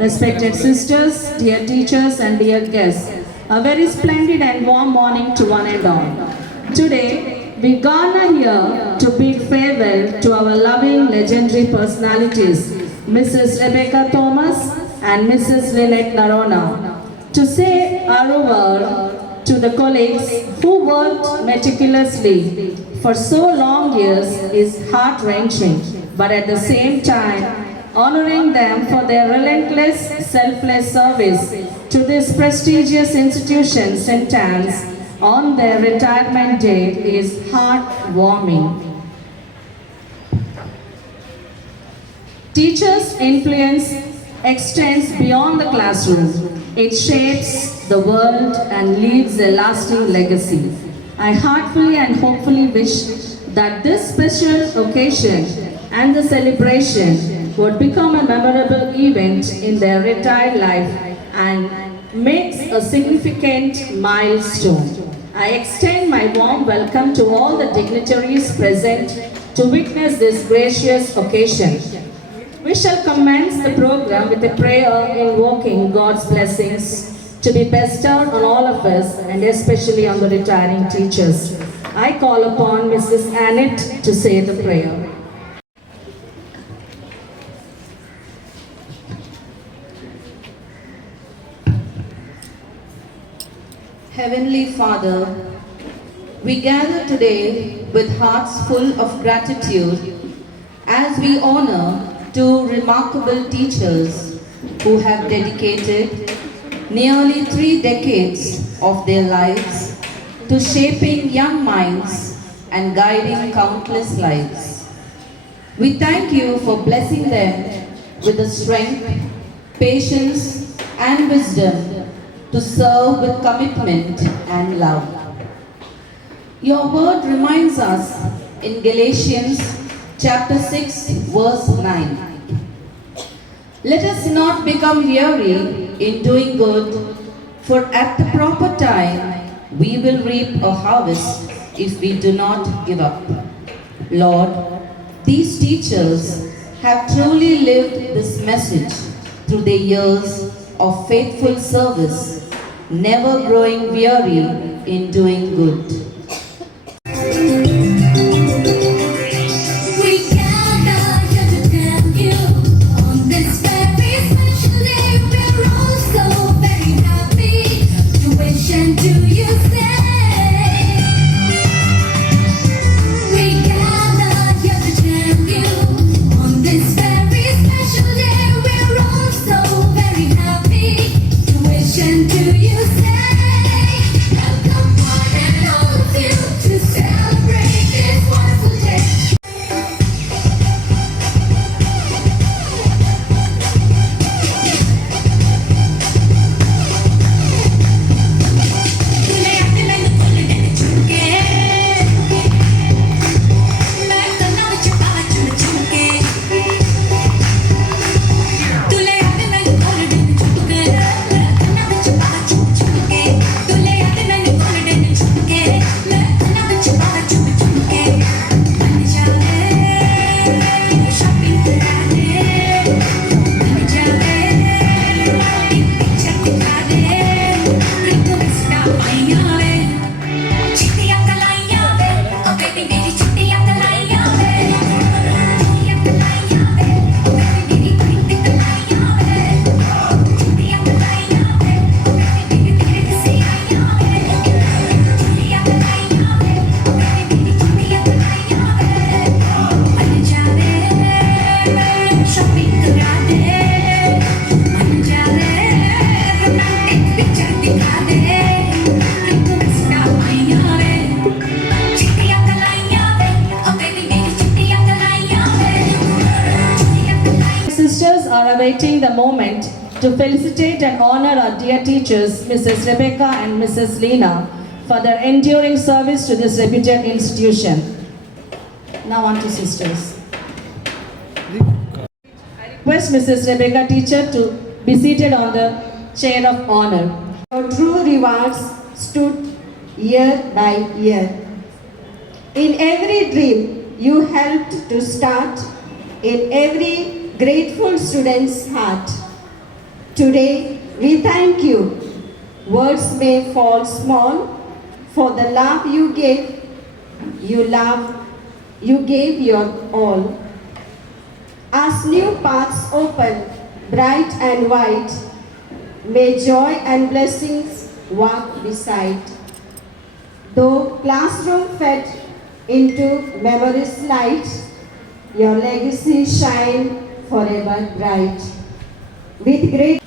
Respected sisters, dear teachers and dear guests, a very splendid and warm morning to one and all. Today, we gather here to bid farewell to our loving legendary personalities, Mrs. Rebecca Thomas and Mrs. Lynette Narona, to say our word to the colleagues who worked meticulously for so long years is heart-wrenching, but at the same time, honoring them for their relentless, selfless service to this prestigious institution, St. Anne's, on their retirement day is heartwarming. Teachers' influence extends beyond the classroom. It shapes the world and leaves a lasting legacy. I heartfully and hopefully wish that this special occasion and the celebration would become a memorable event in their retired life and makes a significant milestone. I extend my warm welcome to all the dignitaries present to witness this gracious occasion. We shall commence the program with a prayer invoking God's blessings to be bestowed on all of us and especially on the retiring teachers. I call upon Mrs. Annette to say the prayer. Heavenly Father, we gather today with hearts full of gratitude as we honor two remarkable teachers who have dedicated nearly 3 decades of their lives to shaping young minds and guiding countless lives. We thank you for blessing them with the strength, patience, and wisdom to serve with commitment and love. Your word reminds us in Galatians chapter 6 verse 9. Let us not become weary in doing good, for at the proper time we will reap a harvest if we do not give up. Lord, these teachers have truly lived this message through their years of faithful service, never growing weary in doing good. Are awaiting the moment to felicitate and honor our dear teachers, Mrs. Rebecca and Mrs. Lena, for their enduring service to this reputed institution. Now on to sisters. I request Mrs. Rebecca teacher to be seated on the chair of honor. Your true rewards stood year by year. In every dream you helped to start, in every grateful student's heart. Today, we thank you. Words may fall small for the love you gave. You gave your all. As new paths open, bright and white, may joy and blessings walk beside. Though classroom fed into memory's light, your legacy shine forever bright. With great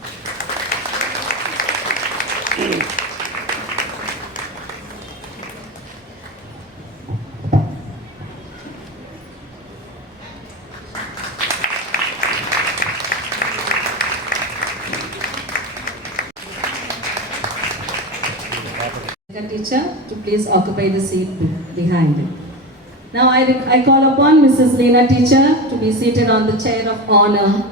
teacher to please occupy the seat behind him. Now I call upon Mrs. Lena teacher to be seated on the chair of honor.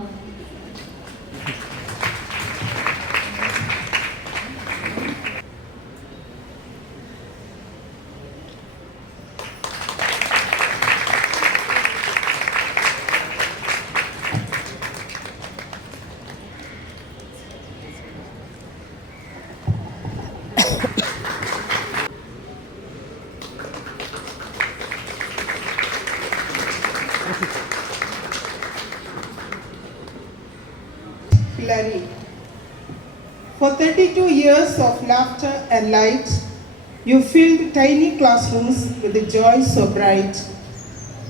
Hillary. For 32 years of laughter and light, you filled tiny classrooms with a joy so bright.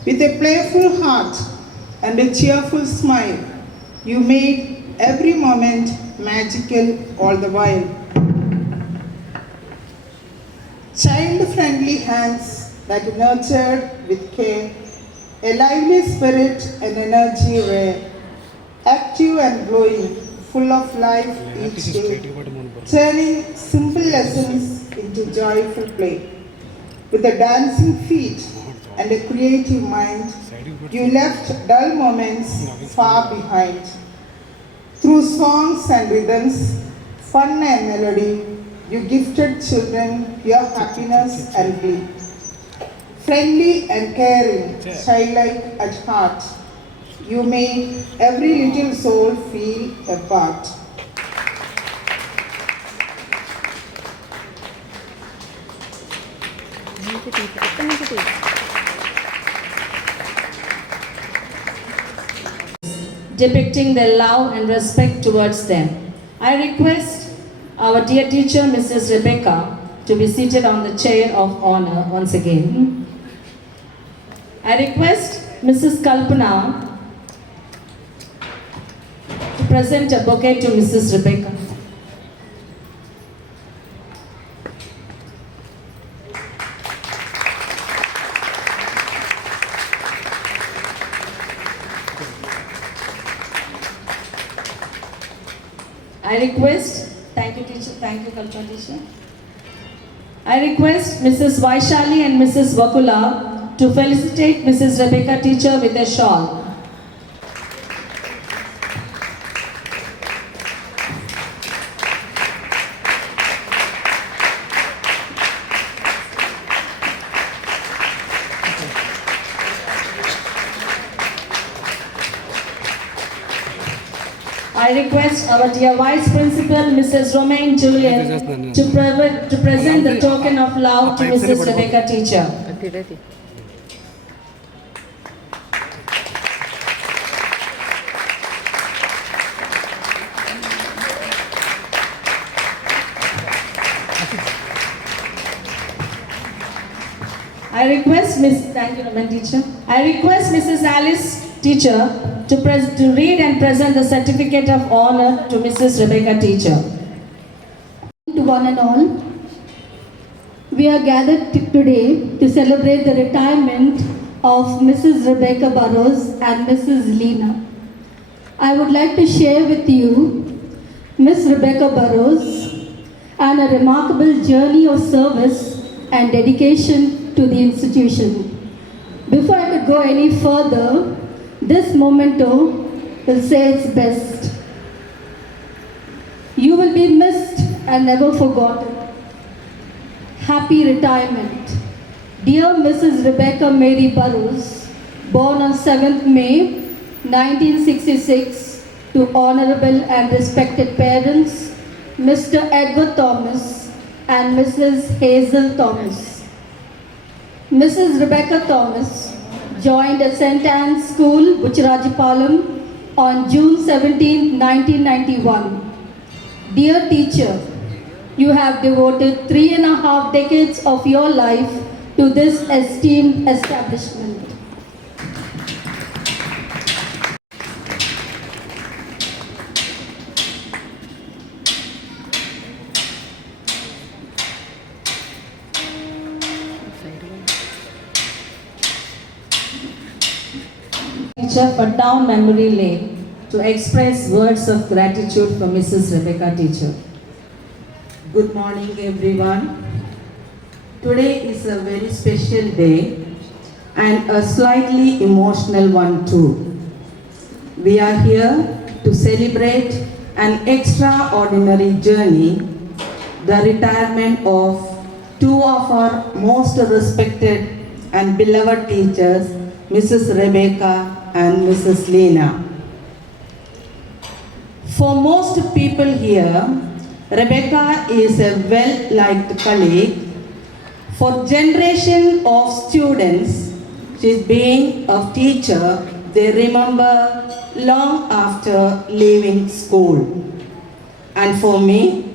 With a playful heart and a cheerful smile, you made every moment magical all the while. Child-friendly hands that nurtured with care, a lively spirit and energy rare, active and glowing, full of life each day, turning simple lessons into joyful play. With a dancing feet and a creative mind, you left dull moments far behind. Through songs and rhythms, fun and melody, you gifted children pure happiness and glee. Friendly and caring, childlike at heart, you made every little soul feel a part. Depicting their love and respect towards them. I request our dear teacher, Mrs. Rebecca, to be seated on the chair of honor once again. I request Mrs. Kalpana to present a bouquet to Mrs. Rebecca. I request, thank you teacher, thank you Kalpana teacher. I request Mrs. Vaishali and Mrs. Vakula to felicitate Mrs. Rebecca teacher with a shawl. I request our dear Vice Principal, Mrs. Romaine Julian, to present the token of love to Mrs. Rebecca teacher. I request thank you, Roman teacher. I request Mrs. Alice teacher to read and present the certificate of honor to Mrs. Rebecca teacher. To one and all, we are gathered today to celebrate the retirement of Mrs. Rebecca Burrows and Mrs. Lena. I would like to share with you Miss Rebecca Burrows and a remarkable journey of service and dedication to the institution. Before I could go any further, this memento will say its best. You will be missed and never forgotten. Happy retirement. Dear Mrs. Rebecca Mary Burrows, born on 7th May 1966 to honorable and respected parents, Mr. Edward Thomas and Mrs. Hazel Thomas. Mrs. Rebecca Thomas joined at St. Anne's School, Buchirajapalam on June 17, 1991. Dear teacher, you have devoted 3.5 decades of your life to this esteemed establishment. Teacher for down memory lane to express words of gratitude for Mrs. Rebecca teacher. Good morning, everyone. Today is a very special day and a slightly emotional one too. We are here to celebrate an extraordinary journey, the retirement of two of our most respected and beloved teachers, Mrs. Rebecca and Mrs. Lena. For most people here, Rebecca is a well-liked colleague. For generation of students, she's being a teacher they remember long after leaving school. And for me,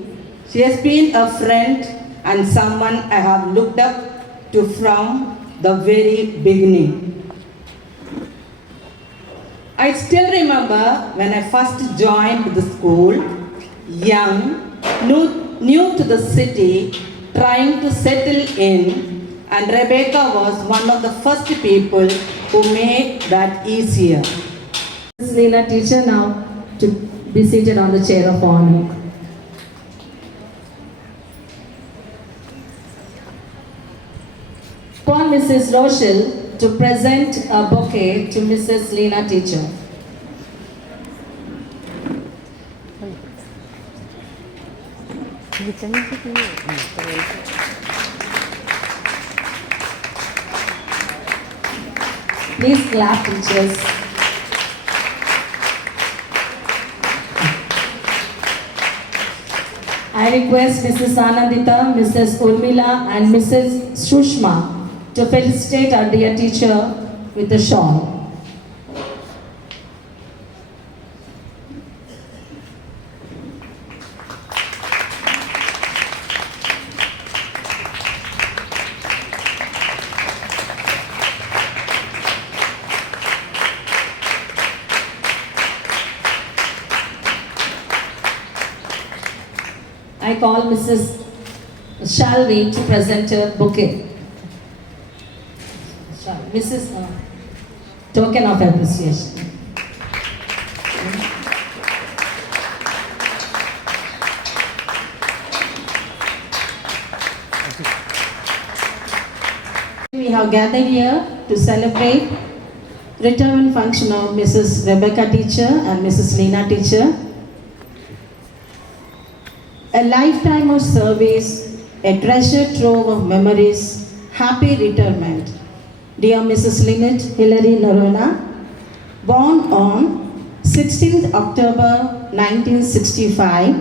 she has been a friend and someone I have looked up to from the very beginning. I still remember when I first joined the school, young, new to the city, trying to settle in, and Rebecca was one of the first people who made that easier. Mrs. Lena teacher now to be seated on the chair of honor. Upon Mrs. Rochelle to present a bouquet to Mrs. Lena teacher. Please clap, teachers. I request Mrs. Anandita, Mrs. Urmila and Mrs. Shushma to felicitate our dear teacher with a shawl. I call Mrs. Shalvi to present a bouquet. Mrs. Token of appreciation. We have gathered here to celebrate retirement function of Mrs. Rebecca teacher and Mrs. Lena teacher. A lifetime of service, a treasure trove of memories, happy retirement. Dear Mrs. Lynette Hilary Norona, born on 16th October 1965,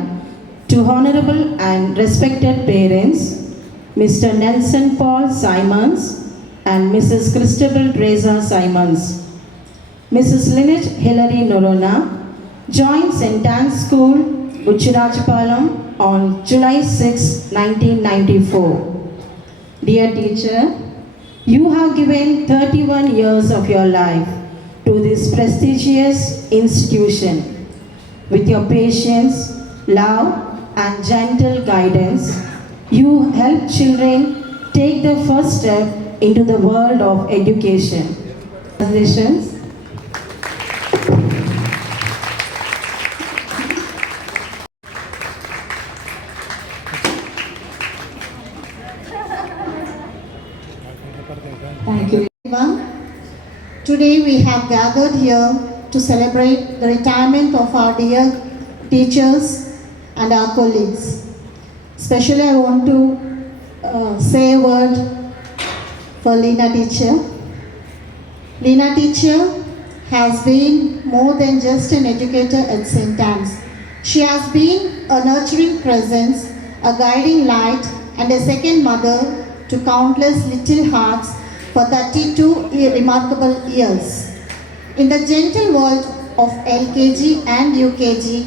to honorable and respected parents, Mr. Nelson Paul Simons and Mrs. Christabel Teresa Simons. Mrs. Lynette Hilary Norona joined St. Anne's School, Buchirajapalam on July 6, 1994. Dear teacher, you have given 31 years of your life to this prestigious institution. With your patience, love, and gentle guidance, you help children take the first step into the world of education. Congratulations. Thank you. Everyone, today we have gathered here to celebrate the retirement of our dear teachers and our colleagues. Especially I want to say a word for Lena teacher. Lena teacher has been more than just an educator at St. Anne's. She has been a nurturing presence, a guiding light, and a second mother to countless little hearts for 32 remarkable years. In the gentle world of LKG and UKG,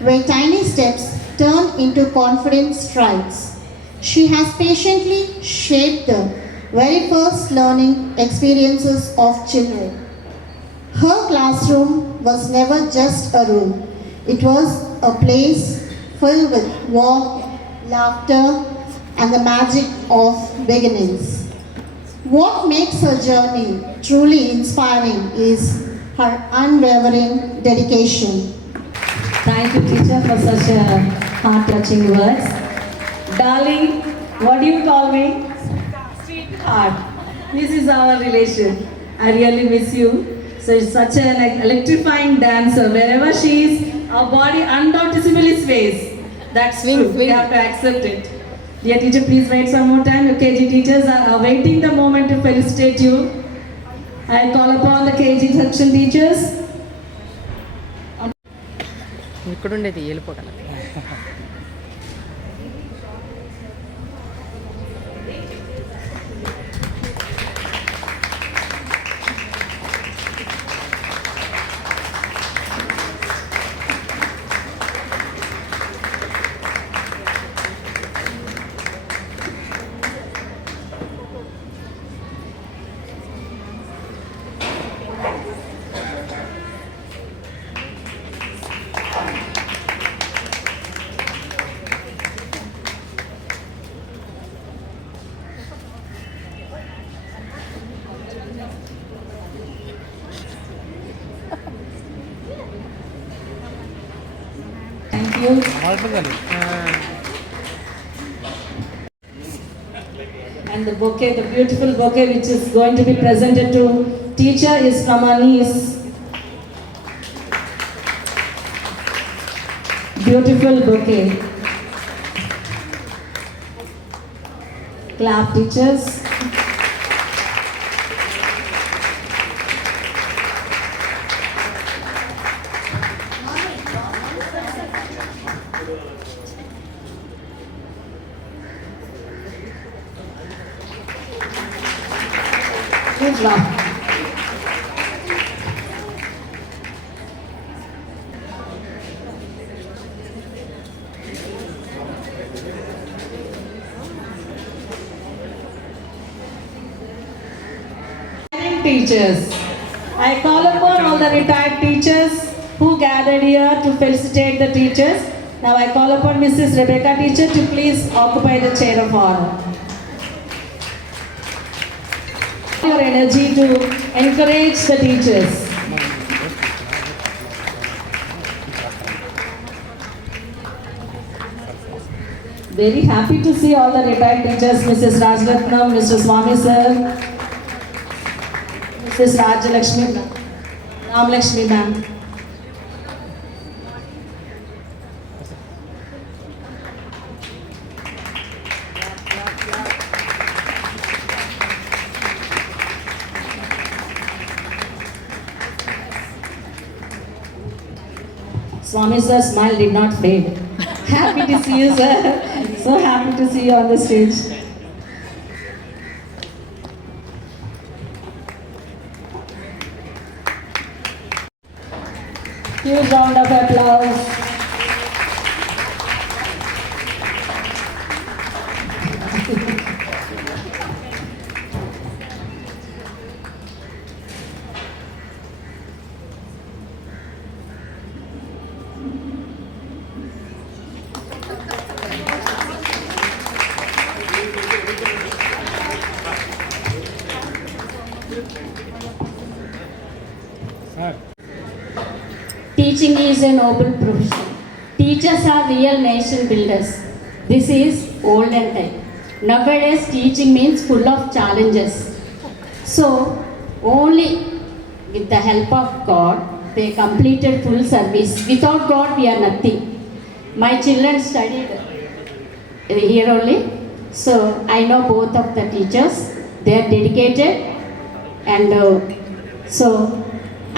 where tiny steps turn into confident strides, she has patiently shaped the very first learning experiences of children. Her classroom was never just a room, it was a place filled with warmth, laughter, and the magic of beginnings. What makes her journey truly inspiring is her unwavering dedication. Thank you, teacher, for such heart-touching words. Darling, what do you call me? Sweetheart. This is our relation. I really miss you. So it's such an electrifying dancer. Wherever she is, our body unnoticeably sways. That's true. We have to accept it. Dear teacher, please wait some more time. Your KG teachers are awaiting the moment to felicitate you. I call upon the KG section teachers. ఇక్కడుండేది వెళ్ళిపోగల Thank you. And the bouquet, the beautiful bouquet which is going to be presented to teacher is from our niece. Beautiful bouquet. Clap, teachers. Good job. Teachers. I call upon all the retired teachers who gathered here to felicitate the teachers. Now I call upon Mrs. Rebecca teacher to please occupy the chair of honor. Your energy to encourage the teachers. Very happy to see all the retired teachers, Mrs. Rajratnam, Mr. Swami sir, Mrs. Rajalakshmi, Ramlakshmi ma'am. Swami sir's smile did not fade. Happy to see you, sir. So happy to see you on the stage. Huge round of applause. Teaching is a noble profession. Teachers are real nation builders. This is olden time. Nowadays, teaching means full of challenges. So, only with the help of God, they completed full service. Without God, we are nothing. My children studied here only. So, I know both of the teachers. They are dedicated. And so,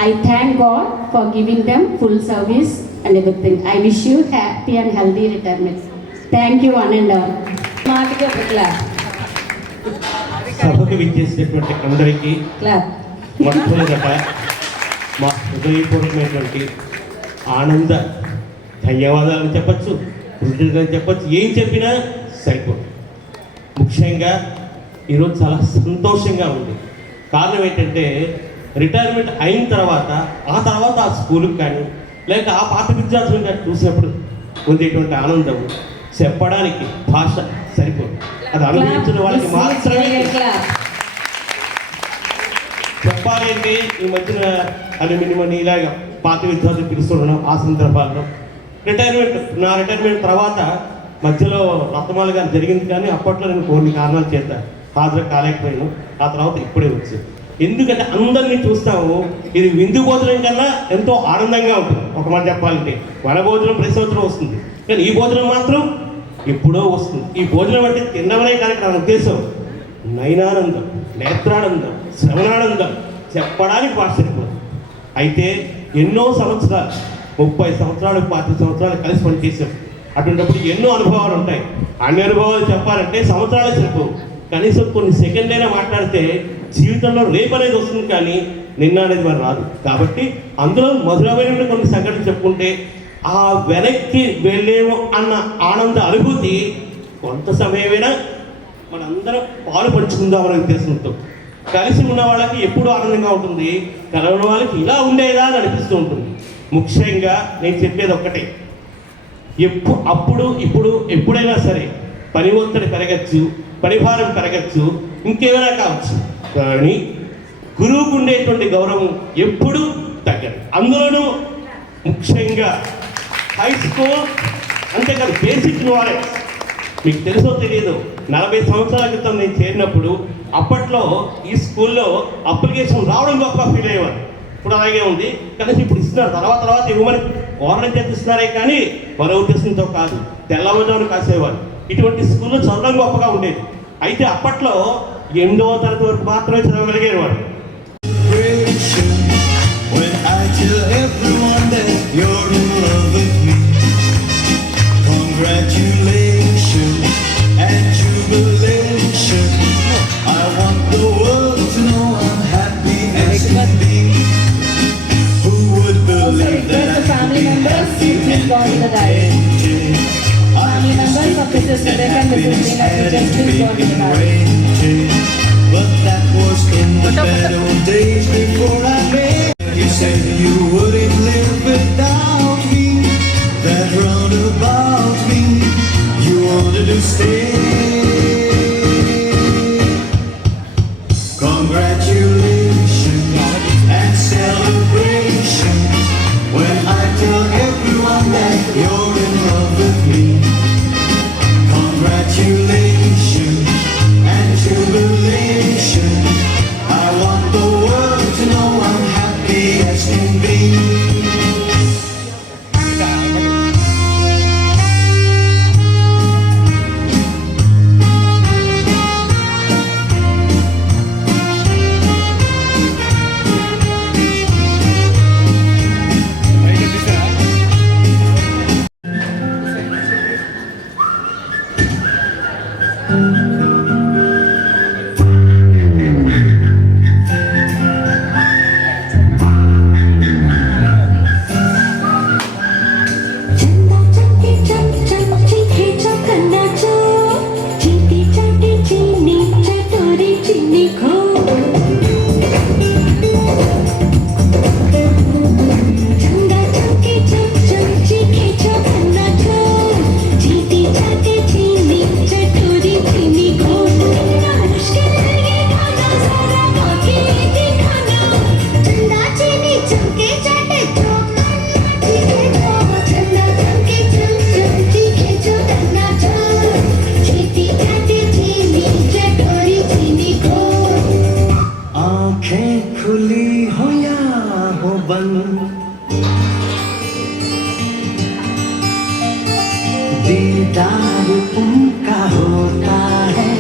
I thank God for giving them full service and everything. I wish you happy and healthy retirement. Thank you one and all. మాటగా clap సభకు విచ్చేసినటువంటి అందరికీ clap. మొట్టమొదట మా హృదయపూర్వకమైనటువంటి ఆనంద ధన్యవాదాలు చెప్పచ్చు, కృతజ్ఞతలు చెప్పచ్చు, ఏం చెప్పినా సరిపోదు. ముఖ్యంగా ఈరోజు చాలా సంతోషంగా ఉంది. కారణం ఏంటంటే రిటైర్మెంట్ అయిన తర్వాత ఆ స్కూల్కి కానీ లేక ఆ పాత విద్యార్థులను కానీ చూసినప్పుడు ఉండేటువంటి ఆనందం చెప్పడానికి భాష సరిపోదు. అది అనుభవించిన వాళ్ళకి మాత్రమే క్లాప్. చెప్పాలి అంటే ఈ మధ్యన అల్యూమినియం ఇలాగ పాత విద్యార్థులు పిలుస్తున్నాం. ఆ సందర్భాల్లో నా రిటైర్మెంట్ తర్వాత మధ్యలో రత్నమాల గారు జరిగింది, కానీ అప్పట్లో నేను కొన్ని కారణాల చేత హాజరు కాలేకపోయాను. ఆ తర్వాత ఇప్పుడే వచ్చాను. ఎందుకంటే అందరినీ చూస్తాము, ఇది విందు భోజనం కన్నా ఎంతో ఆనందంగా ఉంటుంది. ఒక మాట చెప్పాలంటే వన భోజనం ప్రతి సంవత్సరం వస్తుంది, కానీ ఈ భోజనం మాత్రం ఎప్పుడో వస్తుంది. ఈ భోజనం అంటే తినడమనే కానీ నా ఉద్దేశం నయనానందం, నేత్రానందం, శ్రవణానందం చెప్పడానికి భాష సరిపోదు. అయితే ఎన్నో సంవత్సరాలు 30 సంవత్సరాలు 40 సంవత్సరాలు కలిసి పనిచేసాం. అటువంటిప్పుడు ఎన్నో అనుభవాలు ఉంటాయి. అన్ని అనుభవాలు చెప్పాలంటే సంవత్సరాలే సరిపోవు. కనీసం కొన్ని సెకండ్లైనా మాట్లాడితే జీవితంలో రేపు అనేది వస్తుంది, కానీ నిన్న అనేది మరి రాదు. కాబట్టి అందులో మధురమైన కొన్ని సంఘటనలు చెప్పుకుంటే ఆ వెనక్కి వెళ్ళేమో అన్న ఆనంద అనుభూతి కొంత సమయమైనా మనందరం పాలు పంచుకుందామని తెలుసుకుంటాం. కలిసి ఉన్న వాళ్ళకి ఎప్పుడూ ఆనందంగా ఉంటుంది, కలవని వాళ్ళకి ఇలా ఉండేదా అని అనిపిస్తూ ఉంటుంది. ముఖ్యంగా నేను చెప్పేది ఒక్కటే, ఇప్పుడు ఎప్పుడైనా సరే పని ఒత్తిడి పెరగచ్చు, పరిభారం పెరగచ్చు, ఇంకేమైనా కావచ్చు, కానీ గురువుకు ఉండేటువంటి గౌరవం ఎప్పుడూ తగ్గదు. అందులోనూ ముఖ్యంగా హై స్కూల్ అంతేకాదు బేసిక్ నాలెడ్జ్. మీకు తెలుసో తెలియదు, 40 సంవత్సరాల క్రితం నేను చేరినప్పుడు అప్పట్లో ఈ స్కూల్లో అప్లికేషన్ రావడం గొప్ప ఫీల్ అయ్యేవారు. ఇప్పుడు అలాగే ఉంది, కానీ ఇప్పుడు ఇస్తున్నారు. తర్వాత ఇవ్వమని ఓర్డర్ చేస్తున్నారే కానీ మరో ఉద్దేశంతో కాదు, తెల్లవజామున కాసేవారు. ఇటువంటి స్కూల్లో చదవడం గొప్పగా ఉండేది. అయితే అప్పట్లో 8వ తరగతి వరకు మాత్రమే చదవగలిగేవారు వారు. When I tell everyone that you're in love with me, congratulations and jubilation. I want the world to know I'm happy as can be. Who would believe that I could be happy and contented? Family members of Mrs. Rebecca and Mrs. Lina teachers, please go on to the rented. But that was in the bad old days before I met. You said you wouldn't live without me. That roundabout me, you wanted to stay. Congratulations and celebration when I tell everyone that you're in love with me. Congratulations and jubilation. I want the world to know I'm happy as can be. दीदार उनका होता है,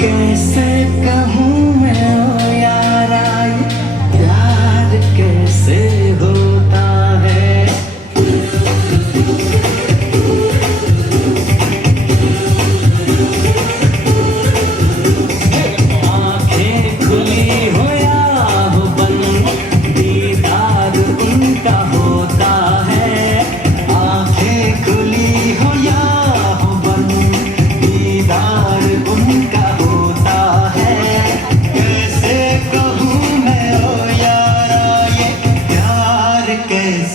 कैसे कहूँ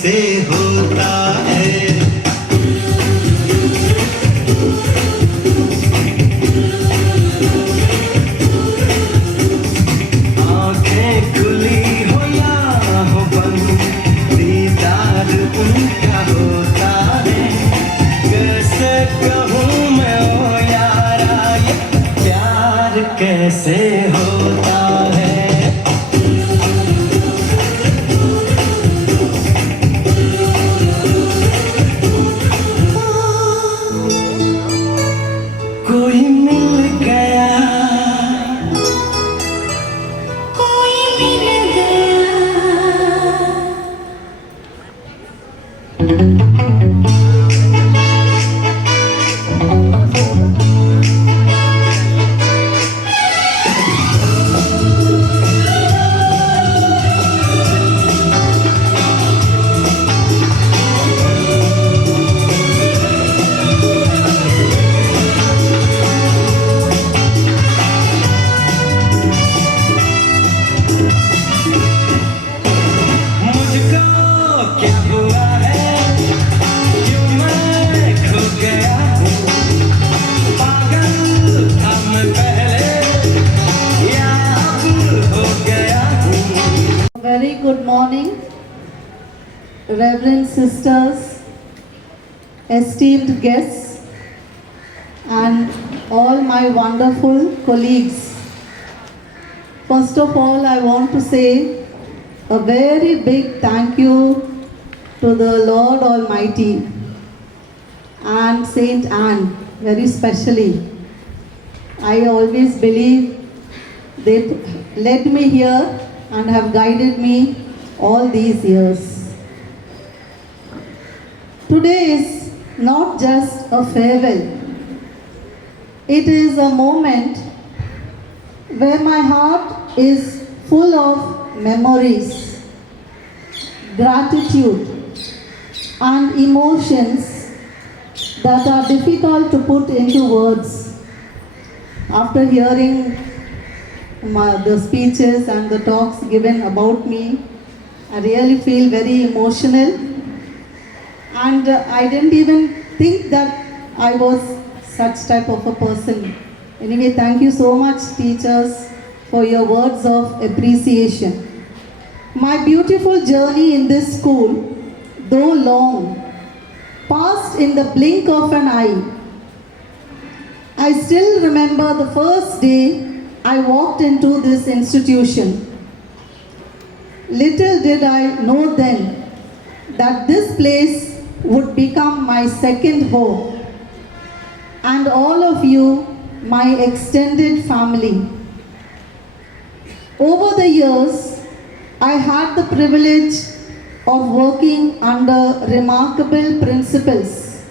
कैसे होता है आंखें खुली हो या हो बंद दीदार उनका होता है कैसे कहूँ मैं ओ यारा ये प्यार कैसे होता है कोई मिल गया कोई मिल गया मुझको क्या हुआ है क्यों मैं खो गया हूँ पागल था मैं पहले या अब हो गया हूँ Very good morning, Reverend Sisters, esteemed guests, and all my wonderful colleagues. First of all, I want to say a very big thank you to the Lord Almighty and Saint Anne, very specially. I always believe they led me here and have guided me all these years. Today is not just a farewell, it is a moment where my heart is full of memories, gratitude, and emotions that are difficult to put into words. After hearing the speeches and the talks given about me, I really feel very emotional, and I didn't even think that I was such type of a person. Anyway, thank you so much, teachers, for your words of appreciation. My beautiful journey in this school, though long, passed in the blink of an eye. I still remember the first day I walked into this institution. Little did I know then that this place would become my second home, and all of you, my extended family. Over the years, I had the privilege of working under remarkable principals.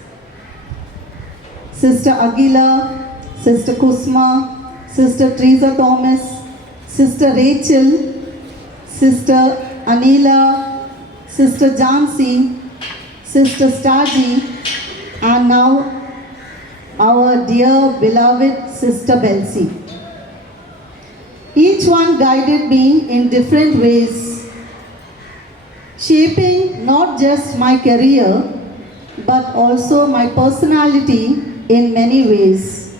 Sister Aguila, Sister Kusma, Sister Teresa Thomas, Sister Rachel, Sister Anila, Sister Jansi, Sister Staji, and now our dear beloved Sister Belsi. Each one guided me in different ways, shaping not just my career but also my personality in many ways.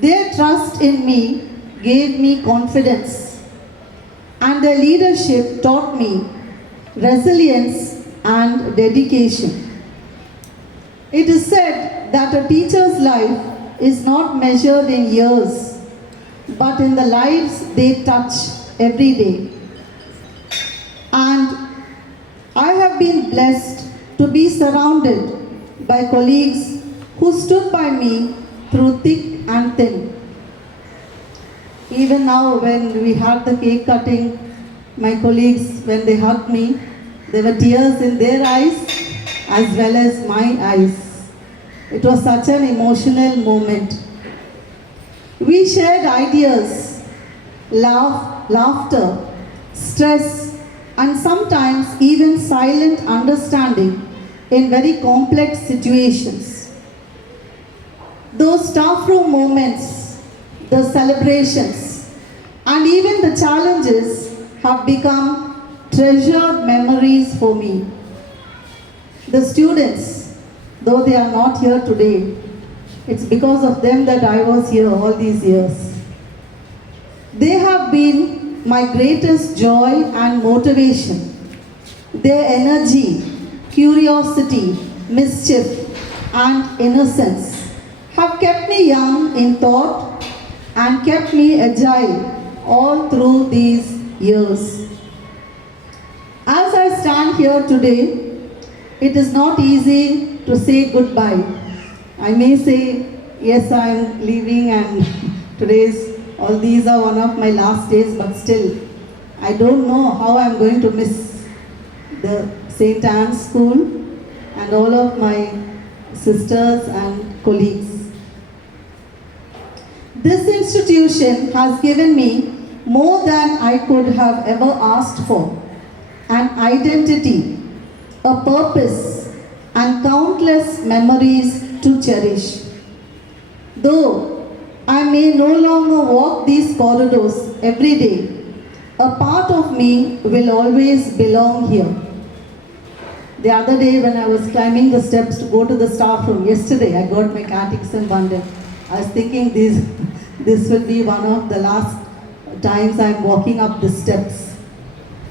Their trust in me gave me confidence, and their leadership taught me resilience and dedication. It is said that a teacher's life is not measured in years, but in the lives they touch every day. And I have been blessed to be surrounded by colleagues who stood by me through thick and thin. Even now, when we had the cake cutting, my colleagues, when they hugged me, there were tears in their eyes as well as my eyes. It was such an emotional moment. We shared ideas, laughter, stress, and sometimes even silent understanding in very complex situations. Those staff room moments, the celebrations, and even the challenges have become treasured memories for me. The students, though they are not here today, it's because of them that I was here all these years. They have been my greatest joy and motivation. Their energy, curiosity, mischief, and innocence have kept me young in thought and kept me agile all through these years. As I stand here today, it is not easy to say goodbye. I may say, yes, I am leaving and all these are one of my last days, but still, I don't know how I am going to miss the St. Anne's School and all of my sisters and colleagues. This institution has given me more than I could have ever asked for: an identity, a purpose, and countless memories to cherish. Though I may no longer walk these corridors every day, a part of me will always belong here. The other day when I was climbing the steps to go to the staff room, yesterday I got my catechism bundle. I was thinking this will be one of the last times I'm walking up the steps.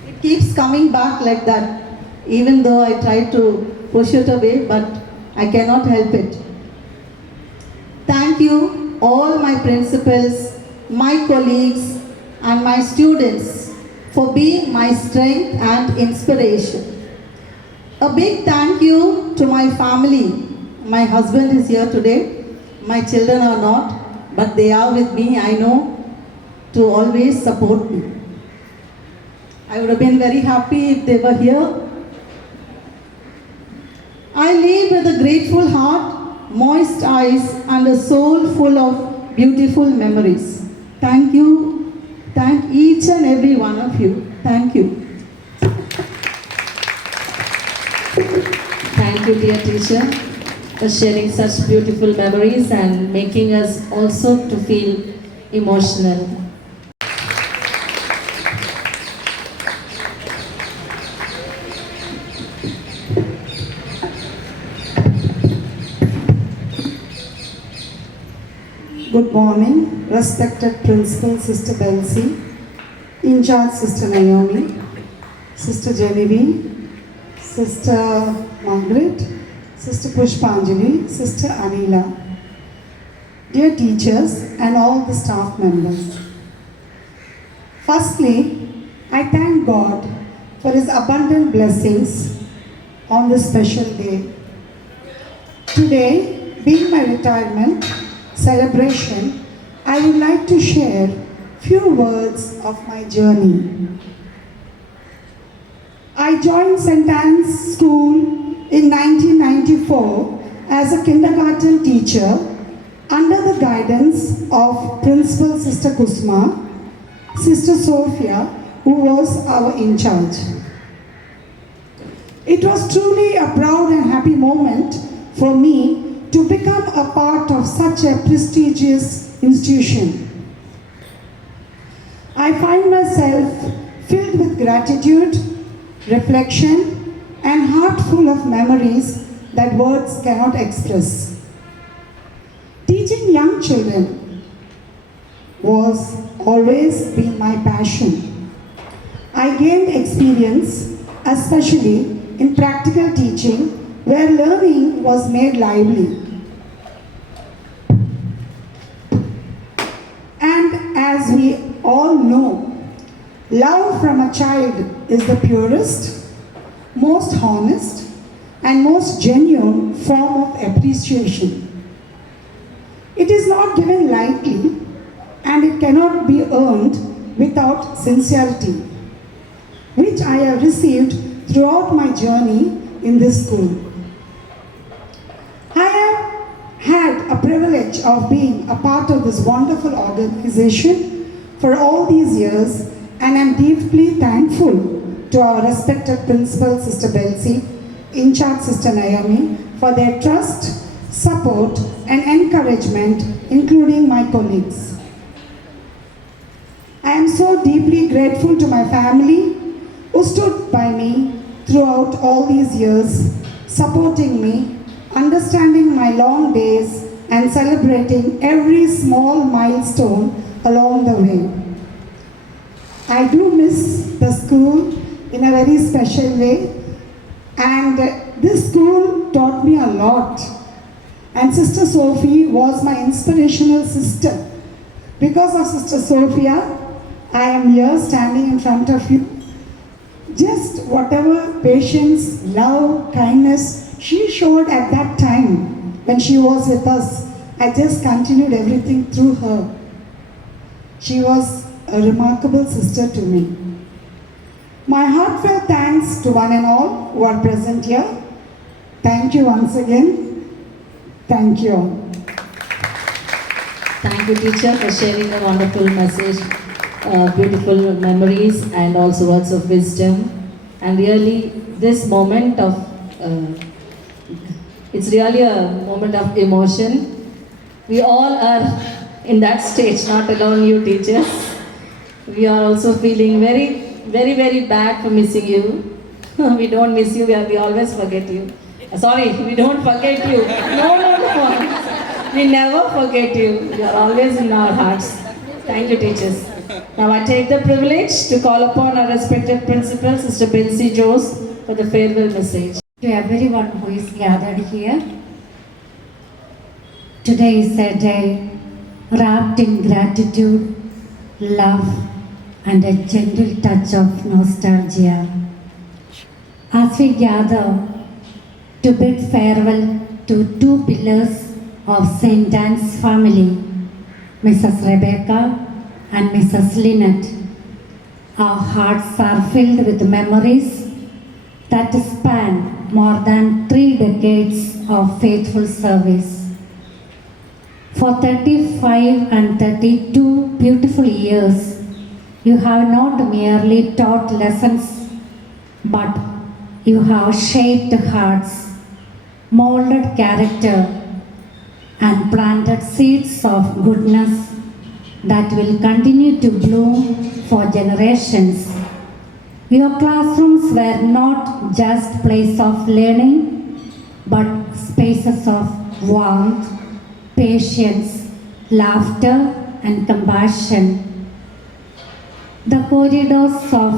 It keeps coming back like that, even though I try to push it away, but I cannot help it. Thank you, all my principals, my colleagues, and my students for being my strength and inspiration. A big thank you to my family. My husband is here today. My children are not, but they are with me, I know, to always support me. I would have been very happy if they were here. I leave with a grateful heart, moist eyes, and a soul full of beautiful memories. Thank you. Thank each and every one of you. Thank you. Thank you, dear teacher, for sharing such beautiful memories and making us also to feel emotional. Good morning, respected Principal Sister Belsi, in charge Sister Naomi, Sister Genevieve, Sister Margaret, Sister Pushpanjali, Sister Anila, dear teachers and all the staff members. Firstly, I thank God for His abundant blessings on this special day. Today, being my retirement celebration, I would like to share few words of my journey. I joined St. Anne's School in 1994 as a kindergarten teacher under the guidance of Principal Sister Kusma, Sister Sophia, who was our in charge. It was truly a proud and happy moment for me to become a part of such a prestigious institution. I find myself filled with gratitude, reflection, and heart full of memories that words cannot express. Teaching young children was always been my passion. I gained experience, especially in practical teaching, where learning was made lively. And as we all know, love from a child is the purest, most honest, and most genuine form of appreciation. It is not given lightly, and it cannot be earned without sincerity, which I have received throughout my journey in this school. I have had a privilege of being a part of this wonderful organization for all these years, and I'm deeply thankful to our respected principal, Sister Belsi, in charge Sister Naomi, for their trust, support, and encouragement, including my colleagues. I am so deeply grateful to my family, who stood stood by me throughout all these years, supporting me, understanding my long days, and celebrating every small milestone along the way. I do miss the school in a very special way, and this school taught me a lot. And Sister Sophie was my inspirational sister. Because of Sister Sophia, I am here standing in front of you. Just whatever patience, love, kindness she showed at that time when she was with us, I just continued everything through her. She was a remarkable sister to me. My heartfelt thanks to one and all who are present here. Thank you once again. Thank you all. Thank you, teacher, for sharing a wonderful message, beautiful memories, and also words of wisdom. And really, this moment of, it's really a moment of emotion. We all are in that stage, not alone you teachers. We are also feeling very bad for missing you. We don't miss you, we always forget you. Sorry, we don't forget you. No. We never forget you. You are always in our hearts. Thank you, teachers. Now I take the privilege to call upon our respected principal, Sister Betsy Jose, for the farewell message. To everyone who is gathered here, today is a day wrapped in gratitude, love, and a gentle touch of nostalgia. As we gather to bid farewell to two pillars of St. Anne's family, Mrs. Rebecca and Mrs. Lynette, our hearts are filled with memories that span more than 3 decades of faithful service. For 35 and 32 beautiful years, you have not merely taught lessons, but you have shaped hearts, molded character, and planted seeds of goodness that will continue to bloom for generations. Your classrooms were not just places of learning, but spaces of warmth, patience, laughter, and compassion. The corridors of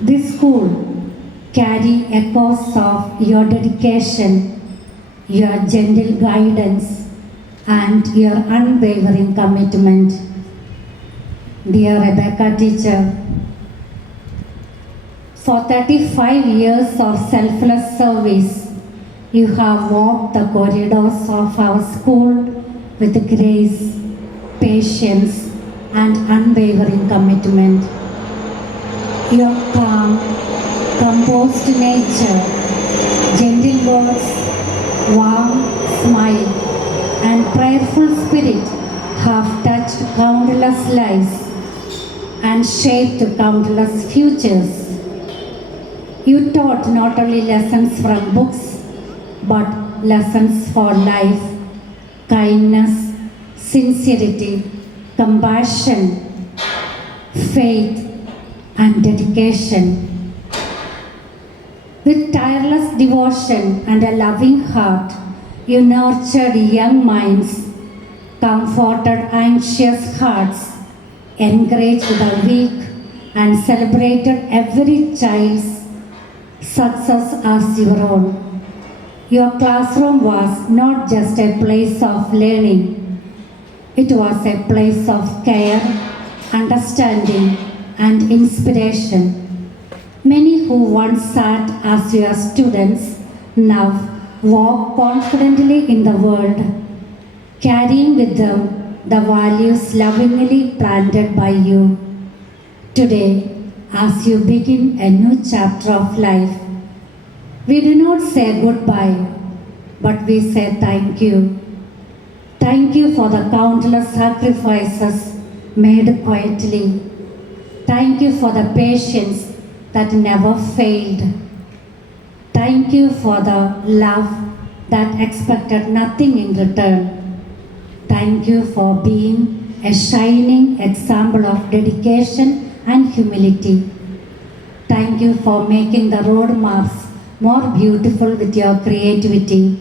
this school carry echoes of your dedication, your gentle guidance, and your unwavering commitment. Dear Rebecca teacher, for 35 years of selfless service, you have walked the corridors of our school with grace, patience, and unwavering commitment. Your calm, composed nature, gentle words, warm smile, and prayerful spirit have touched countless lives and shaped countless futures. You taught not only lessons from books, but lessons for life, kindness, sincerity, compassion, faith, and dedication. With tireless devotion and a loving heart, you nurtured young minds, comforted anxious hearts, encouraged the weak, and celebrated every child's success as your own. Your classroom was not just a place of learning, it was a place of care, understanding, and inspiration. Many who once sat as your students now walk confidently in the world, carrying with them the values lovingly planted by you. Today, as you begin a new chapter of life, we do not say goodbye, but we say thank you. Thank you for the countless sacrifices made quietly. Thank you for the patience that never failed. Thank you for the love that expected nothing in return. Thank you for being a shining example of dedication and humility. Thank you for making the road maps more beautiful with your creativity.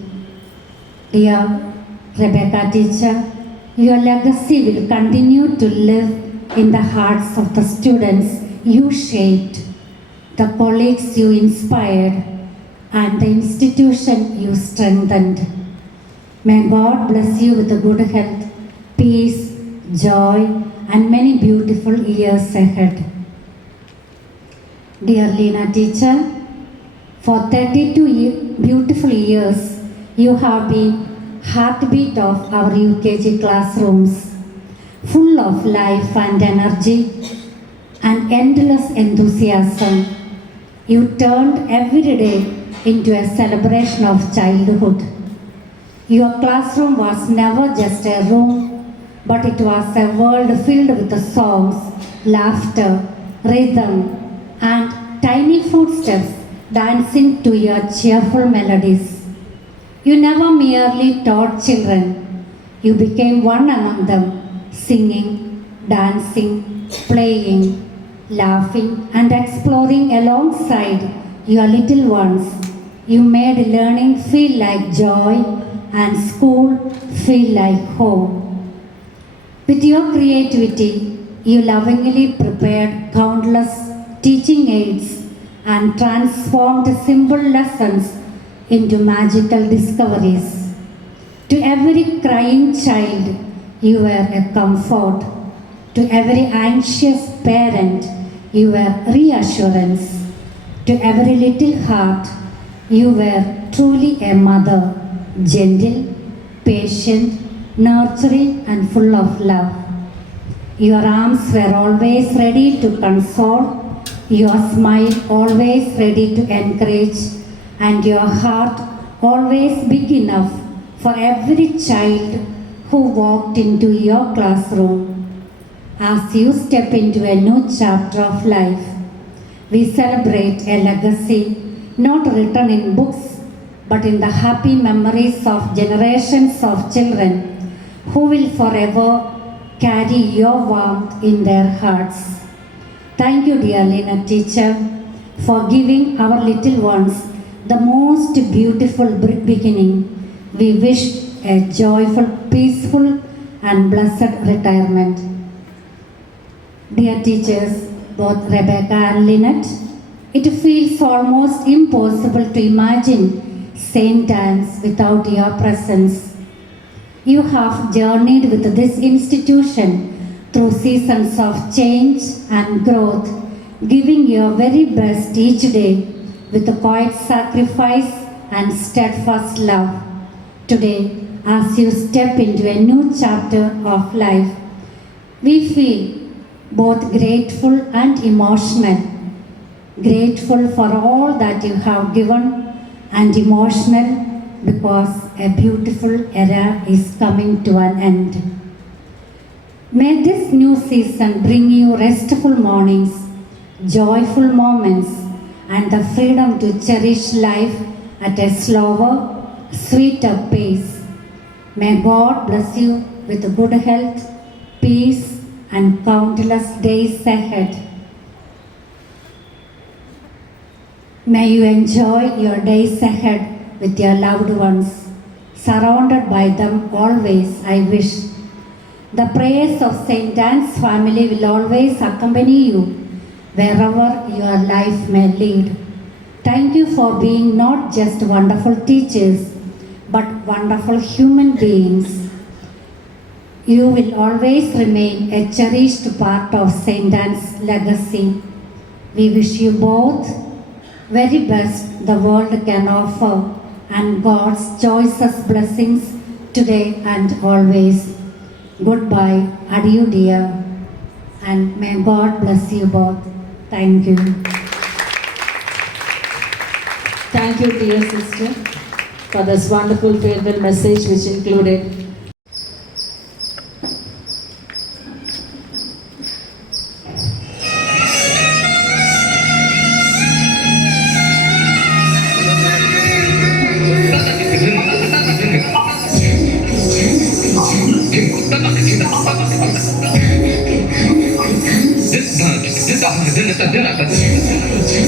Dear Rebecca teacher, your legacy will continue to live in the hearts of the students you shaped, the colleagues you inspired, and the institution you strengthened. May God bless you with good health, peace, joy, and many beautiful years ahead. Dear Lena teacher, for 32 beautiful years, you have been heartbeat of our UKG classrooms, full of life and energy and endless enthusiasm. You turned every day into a celebration of childhood. Your classroom was never just a room, but it was a world filled with songs, laughter, rhythm, and tiny footsteps dancing to your cheerful melodies. You never merely taught children, you became one among them, singing, dancing, playing, laughing, and exploring alongside your little ones. You made learning feel like joy and school feel like home. With your creativity, you lovingly prepared countless teaching aids and transformed simple lessons into magical discoveries. To every crying child, you were a comfort. To every anxious parent, you were reassurance. To every little heart, you were truly a mother, gentle, patient, nurturing, and full of love. Your arms were always ready to console, your smile always ready to encourage, and your heart always big enough for every child who walked into your classroom. As you step into a new chapter of life, we celebrate a legacy not written in books, but in the happy memories of generations of children who will forever carry your warmth in their hearts. Thank you, dear Lena teacher, for giving our little ones the most beautiful beginning. We wish a joyful, peaceful, and blessed retirement. Dear teachers, both Rebecca and Lynette, it feels almost impossible to imagine St. Anne's without your presence. You have journeyed with this institution through seasons of change and growth, giving your very best each day with a quiet sacrifice and steadfast love. Today, as you step into a new chapter of life, we feel both grateful and emotional. Grateful for all that you have given and emotional because a beautiful era is coming to an end. May this new season bring you restful mornings, joyful moments, and the freedom to cherish life at a slower, sweeter pace. May God bless you with good health, peace, and countless days ahead. May you enjoy your days ahead with your loved ones, surrounded by them always, I wish. The prayers of St. Anne's family will always accompany you wherever your life may lead. Thank you for being not just wonderful teachers, but wonderful human beings. You will always remain a cherished part of St. Anne's legacy. We wish you both very best the world can offer and God's choicest blessings today and always. Goodbye, adieu dear, and may God bless you both. Thank you. Thank you, dear sister, for this wonderful farewell message which included This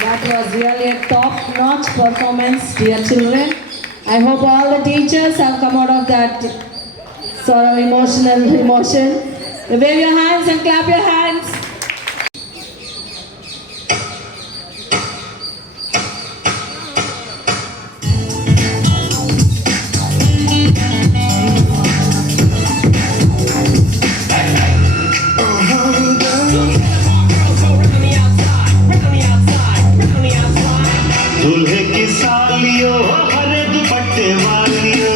That was really a top-notch performance, dear children. I hope all the teachers have come out of that sort of emotion. Wave your hands and clap your hands. दूल्हे की सालियों हरे दुपट्टे वालियों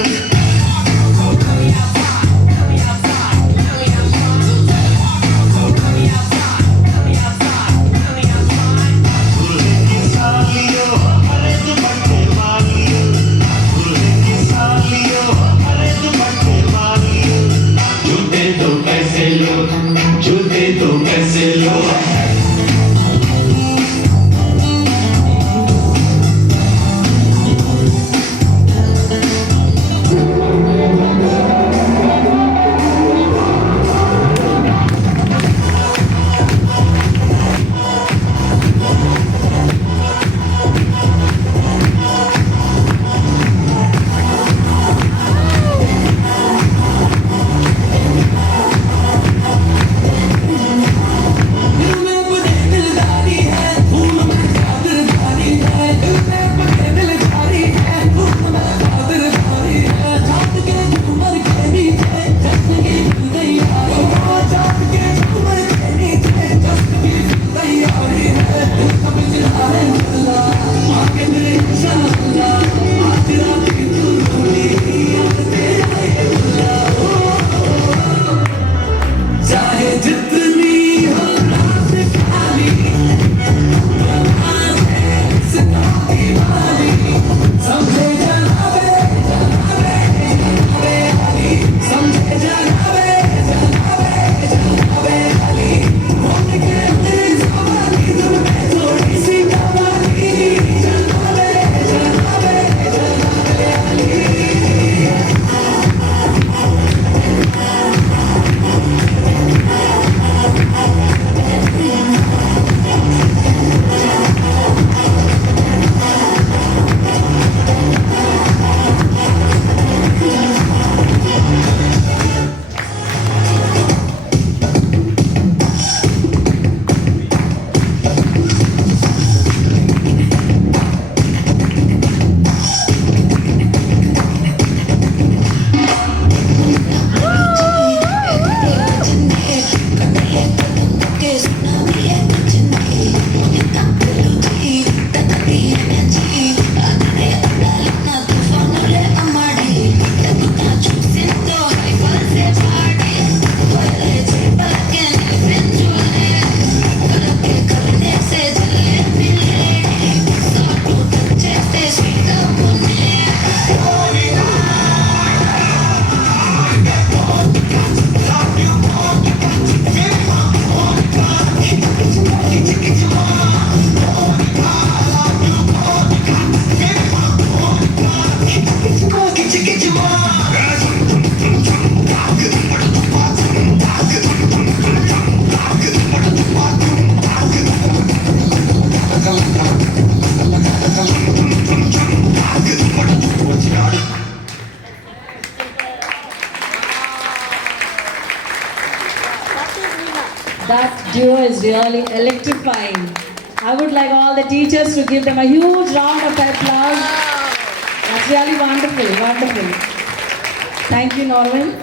दूल्हे की सालियों हरे दुपट्टे वालियों दूल्हे की सालियों हरे दुपट्टे वालियों जूते तो कैसे लो जूते तो कैसे लो That duo is really electrifying. I would like all the teachers to give them a huge round of applause. That's really wonderful, wonderful. Thank you, Norman.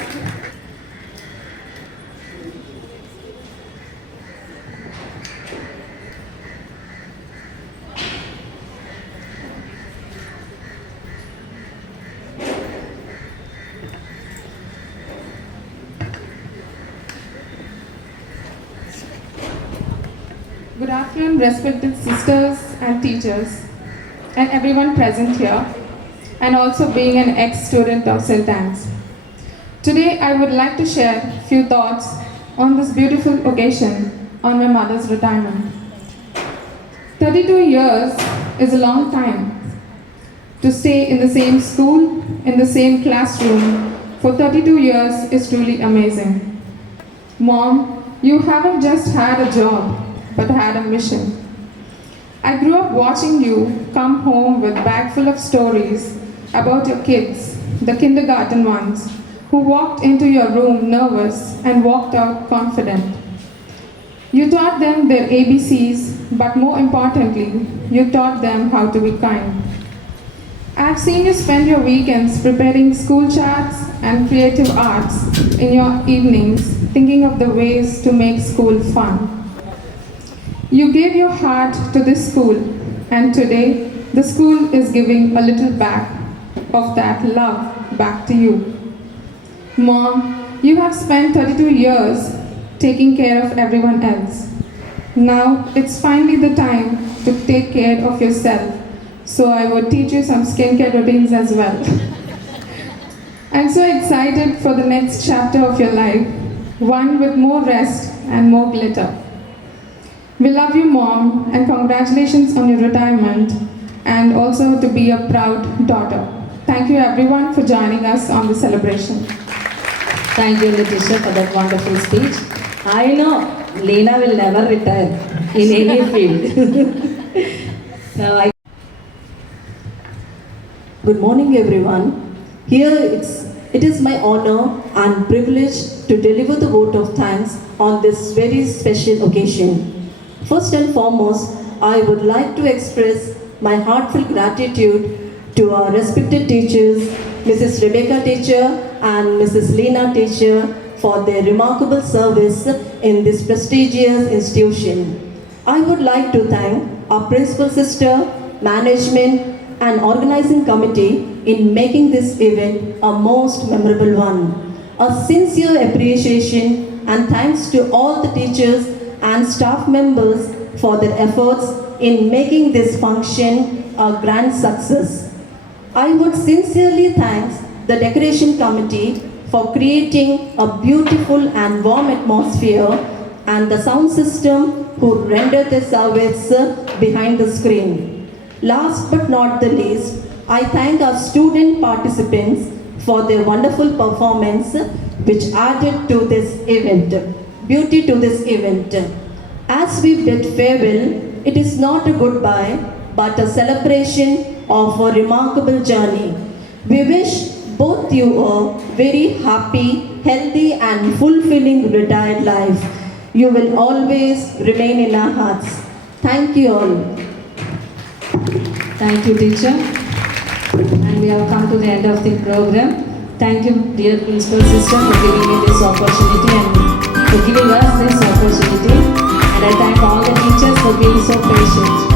Good afternoon, respected sisters and teachers, and everyone present here, and also being an ex-student of St. Anne's. Today, I would like to share a few thoughts on this beautiful occasion on my mother's retirement. 32 years is a long time. To stay in the same school, in the same classroom for 32 years is truly amazing. Mom, You haven't just had a job, but had a mission. I grew up watching you come home with a bag full of stories about your kids, the kindergarten ones, who walked into your room nervous and walked out confident. You taught them their ABCs, but more importantly, you taught them how to be kind. I've seen you spend your weekends preparing school charts and creative arts in your evenings, thinking of the ways to make school fun. You gave your heart to this school, and today the school is giving a little back of that love back to you. Mom, you have spent 32 years taking care of everyone else. Now it's finally the time to take care of yourself. So I would teach you some skincare routines as well. I'm so excited for the next chapter of your life, one with more rest and more glitter. We love you, Mom, and congratulations on your retirement and also to be a proud daughter. Thank you everyone for joining us on the celebration. Thank you, Letitia, for that wonderful speech. I know Lena will never retire in any field. Now Good morning, everyone. Here it is my honor and privilege to deliver the vote of thanks on this very special occasion. First and foremost, I would like to express my heartfelt gratitude to our respected teachers, Mrs. Rebecca teacher and Mrs. Lena teacher, for their remarkable service in this prestigious institution. I would like to thank our principal sister, management, and organizing committee in making this event a most memorable one. A sincere appreciation and thanks to all the teachers and staff members for their efforts in making this function a grand success. I would sincerely thank the decoration committee for creating a beautiful and warm atmosphere and the sound system who rendered the service behind the screen. Last but not the least, I thank our student participants for their wonderful performance which added to this event, beauty to this event. As we bid farewell, it is not a goodbye but a celebration of a remarkable journey. We wish both you a very happy, healthy and fulfilling retired life. You will always remain in our hearts. Thank you all. Thank you, teacher. And we have come to the end of the program. Thank you, dear principal sister, for giving me this opportunity and for giving us this opportunity. And I thank all the teachers for being so patient.